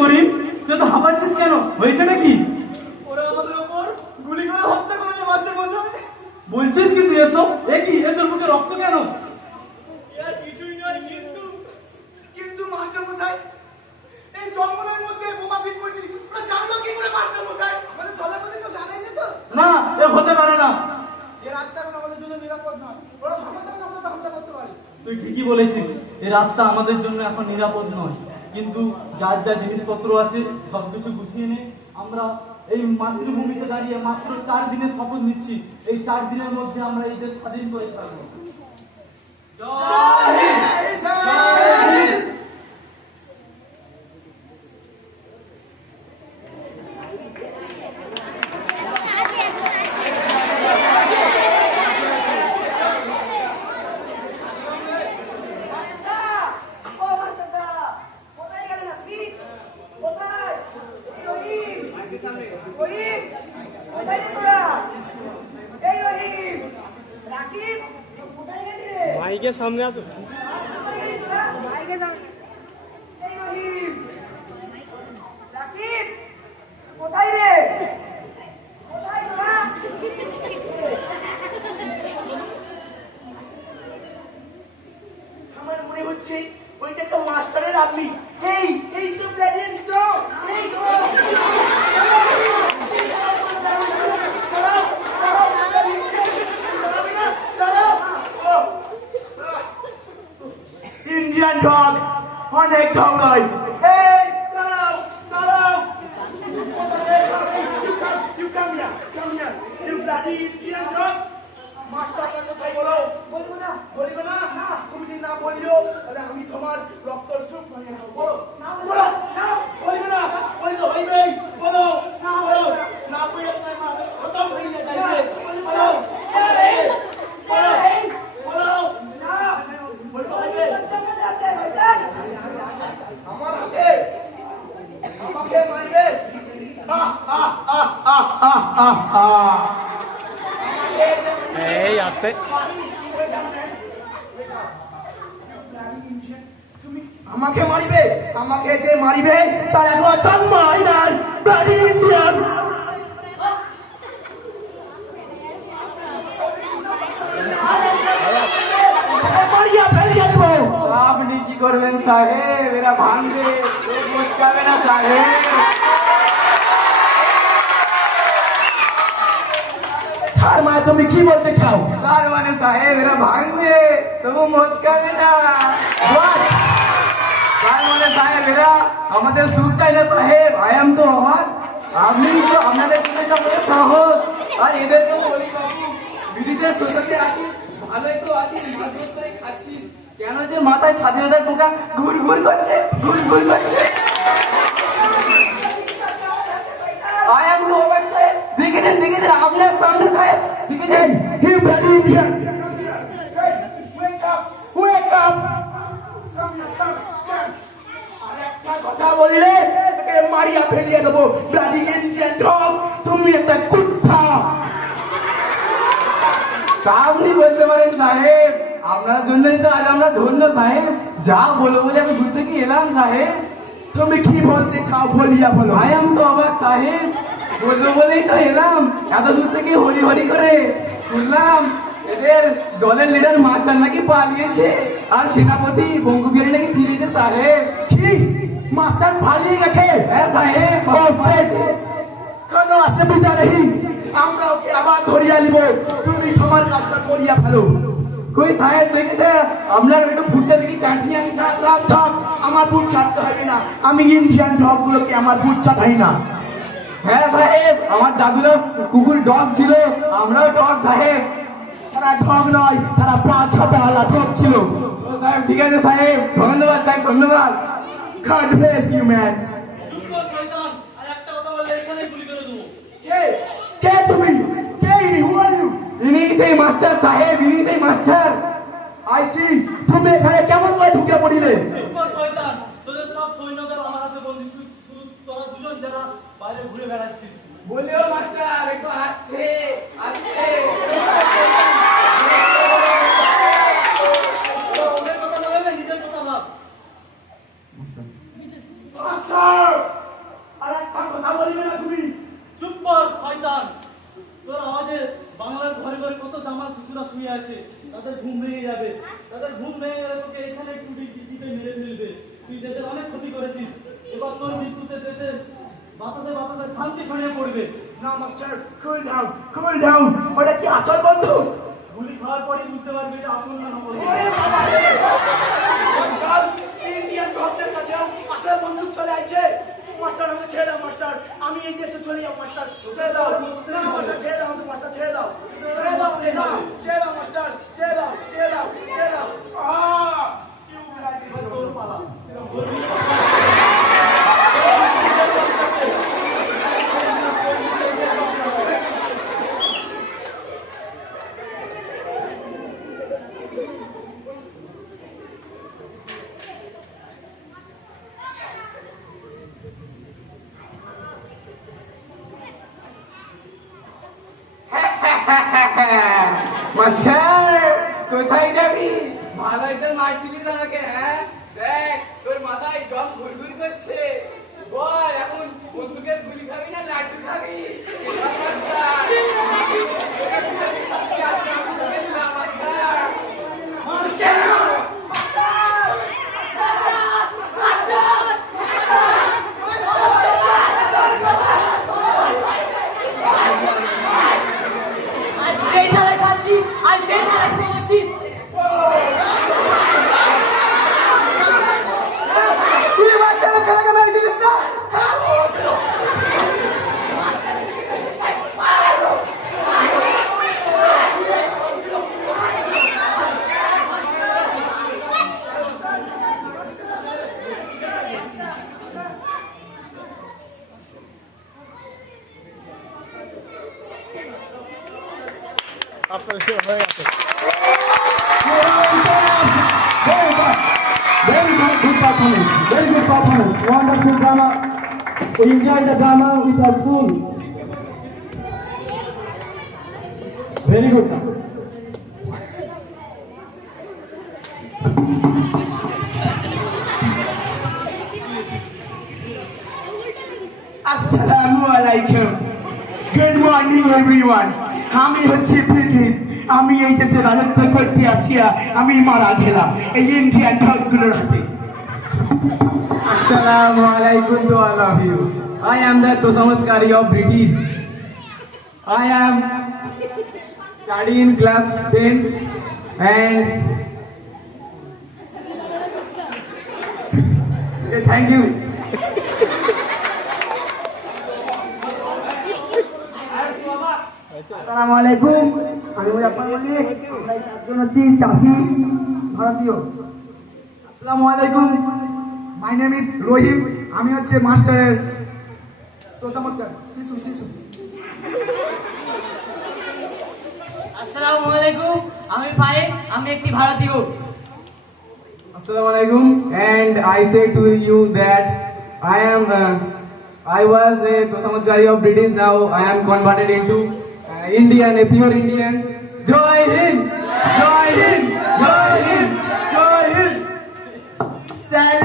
করিম, তুই তো হাঁপাচ্ছিস কেন? হয়েছেটা কি? ওরা আমাদের ওপর গুলি করে হত্যা করে মাস্টার মশাই। বলছিস কি তুই এসব? এ কি, এ তোর মুখে রক্ত কেন? আর কিছুই নয়, কিন্তু মাস্টার মশাই, এই জঙ্গলের মধ্যে বোমা ফিট করছি, ওরা জানতো কি করে মাস্টার মশাই? আমাদের দলের মধ্যে কেউ জানায়নি তো? না, এ হতে পারে না। এই রাস্তা এখন আমাদের জন্য নিরাপদ নয়, ওরা ধমক দেবে আমাদের হামলা করতে পারে। তুই ঠিকই বলেছিস, এই রাস্তা আমাদের জন্য এখন নিরাপদ নয়, কিন্তু যার যা জিনিসপত্র আছে সবকিছু গুছিয়ে নে। আমরা এই মাতৃভূমিতে দাঁড়িয়ে মাত্র 4 দিনের শপথ নিচ্ছি, এই 4 দিনের মধ্যে আমরা এই দেশ স্বাধীন করে ছাড়বো। জয় হিন্দ, জয় হিন্দ। মাইকে সামনে আসো। কোথায় রে? আমার মনে হচ্ছে ওইটা একটা মাস্টারের আর্মি। এই এই তো প্ল্যানিং তো এই তো ইন্ডিয়ান ডগ, অনেক ঢং নয়। এই দাঁড়াও দাঁড়াও, you come here, you bloody Indian dog. মাস্টারকে কোথায় বলো? বলবো না, বলবে না? না, তুমি যদি না বলিও তাহলে আমি তোমার রক্ত সুখ বানিয়ে দেবো। বলো না, বলো না, বলবে না, বলি তো হইবেই। বলো না, বলো না, বলে তোমার খতম হয়ে যাবে। বলো বলো বলো না, বলতে হবে। আমার হাতে আমাকে মারবে? এই আসতে আমাকে মারিবে? আমাকে যে মারিবে তার এখন জন্ম হয় নাই। Bloody Indian. মারিয়া ফেলিয়ে দেবো। আপনি কি করবেন সাহেব? এরা ভাঙবে, মুচকাবে না সাহেব। তার মানে তুমি কি বলতে চাও? তার মানে সাহেব এরা ভাঙবে, তবু মুচকাবে না। তার মানে সাহেব এরা আমাদের সুখ চাই না সাহেব। আই এম তো অবাক, আপনি তো আপনাদের সাহস। আর এদের তো বলি বাবু, বিদেশের সোসাইটি আছি, ভালোই তো আছি, মাছ করে খাচ্ছি, কেন যে মাথায় স্বাধীনতার পোকা ঘুর ঘুর করছে, ঘুর ঘুর করছে। আই এম তো অবাক সাহেব। দেখেছেন দেখেছেন আপনার সামনে সাহেব, দেখেছেন? You bloody Indian. Wake up, wake up. আরেকটা কথা বললে তোকে মারিয়া ফেলিয়ে দেবো। ব্লাডি ইন্ডিয়ান ডগ, তুমি একটা কুত্তা। তা আপনি বলতে পারেন সাহেব, আপনার জন্যই তো আজ আমরা ধন্য সাহেব। যা বলো বলে আমি দূর থেকে এলাম সাহেব। তুমি কি বলতে চাও বলিয়া বলো। আই এম তো অবাক সাহেব, বলবো বলেই তো এলাম এত দূর থেকে হরি হরি করে। শুনলাম এদের দলের লিডার মাস্টার নাকি পালিয়েছে, আর সেনাপতি বঙ্গবিহারী নাকি ফিরেছে সাহেব। কি মাস্টার পালিয়ে গেছে? হ্যাঁ সাহেব, কেন অসুবিধা নেই, আমরা ওকে আবার ধরিয়া নিব। তুমি তোমার কাজটা করিয়া ফেলো। কই সাহেব দেখেছে আপনার একটু ফুটতে দেখি চাটিয়ে আনি। থাক, থাক, থাক, আমার বুট ছাড়তে হবে না। আমি ইন্ডিয়ান ডগ গুলোকে আমার বুট চাটাই না। হ্যাঁ সাহেব, আমার দাদুরা কুকুর ডগ ছিল, আমরাও ডগ সাহেব। তারা ঠগ নয়, তারা 5-6 ঠগ ছিল। ও সাহেব ঠিক আছে সাহেব, ধন্যবাদ সাহেব, ধন্যবাদ। God bless you, man. কে কে তুমি? কে ইনি? Who are you? ইনি সেই মাস্টার সাহেব, ইনি সেই মাস্টার। I see. তুমি এখানে কেমন করে ঢুকে পড়িলে? তোদের সব সৈন্যদের আমার হাতে বন্দি, শুধু তোরা দুজন যারা বাইরে ঘুরে বেড়াচ্ছিস। বলিও মাস্টার একটু আসতে আসতে। ওদের কথা না ভেবে নিজের কথা ভাব। Master! ঘুমিয়ে আছে, তাদের ঘুম ভেঙে যাবে। তাদের ঘুম ভেঙে গেলে তোকে এখানে একটু টিপে মেরে ফেলবে। তুই দেশের অনেক ক্ষতি করেছিস, এবার তোর মৃত্যুতে দেশের বাতাসে বাতাসে শান্তি ছড়িয়ে পড়বে। না মাস্টার, কুল ডাউন, ওটা কি আসল বন্ধু? গুলি খাওয়ার পরেই বুঝতে পারবে যে আসল না নকল। ওরে বাবা রে! মাস্টার, ইন্ডিয়ান ভক্তের কাছে আসল বন্দুক চলে আছে। মাস্টার আমাকে ছেড়ে দাও মাস্টার, আমি এই দেশে চলে যাবো মাস্টার, ছেড়ে দাও। না মাস্টার, ছেড়ে দাও আমাকে মাস্টার, ছেড়ে দাও, ছেড়ে দাও, ছেড়ে দাও মাস্টার, ছেড়ে দাও, ছেড়ে দাও, ছেড়ে দাও। এবার তোর পালা। মাস্টার কোথায় যাবি? ভালোই তো মারছিলিস আমাকে, হ্যাঁ? দেখ তোর মাথায় জম ঘুরঘুর করছে। বল এখন বন্দুকের গুলি খাবি না লাড্ডু খাবি? এবার মাস্টার, আজকে আমি তোকে দিলাম মাস্টার। এই ছাড়া খাচ্ছিস আর সেই ছাড়া খাচ্ছিস। তুই মাস্টারের ছেলেকে মেরেছিলিস না? আপনার হয়ে গেছে। Very good performance. Very good performance. Wonderful drama. We enjoy the drama with our full. Very good. আসসালামুয়ালাইকুম, গুড মর্নিং এভরিওয়ান। আমি হচ্ছে ব্রিটিশ, আমি এই দেশে রাজত্ব করতে আসিয়া আমি মারা গেলাম এই ইন্ডিয়ান ঢকগুলোর হাতে। Assalamualaikum to all of you. I am the Tosamadkari of British. I am studying in class 10 and okay, thank you. আসসালামু আলাইকুম, আমি মুজাফফর মল্লিক। আমরা একজন হচ্ছি চাষি ভারতীয়। Assalamu alaikum. My name is Rohim. আমি হচ্ছে মাস্টারের তোষামতকার শিশু শিশু। আসসালামু আলাইকুম, আমি ফারিক, আমি একটি ভারতীয়। Assalamu alaikum, and I say to you that I was a Tosamadkari of British. Now I am converted into Indian, a pure Indian. Joy Hind, Joy Hind, Joy Hind, Joy Hind. Sir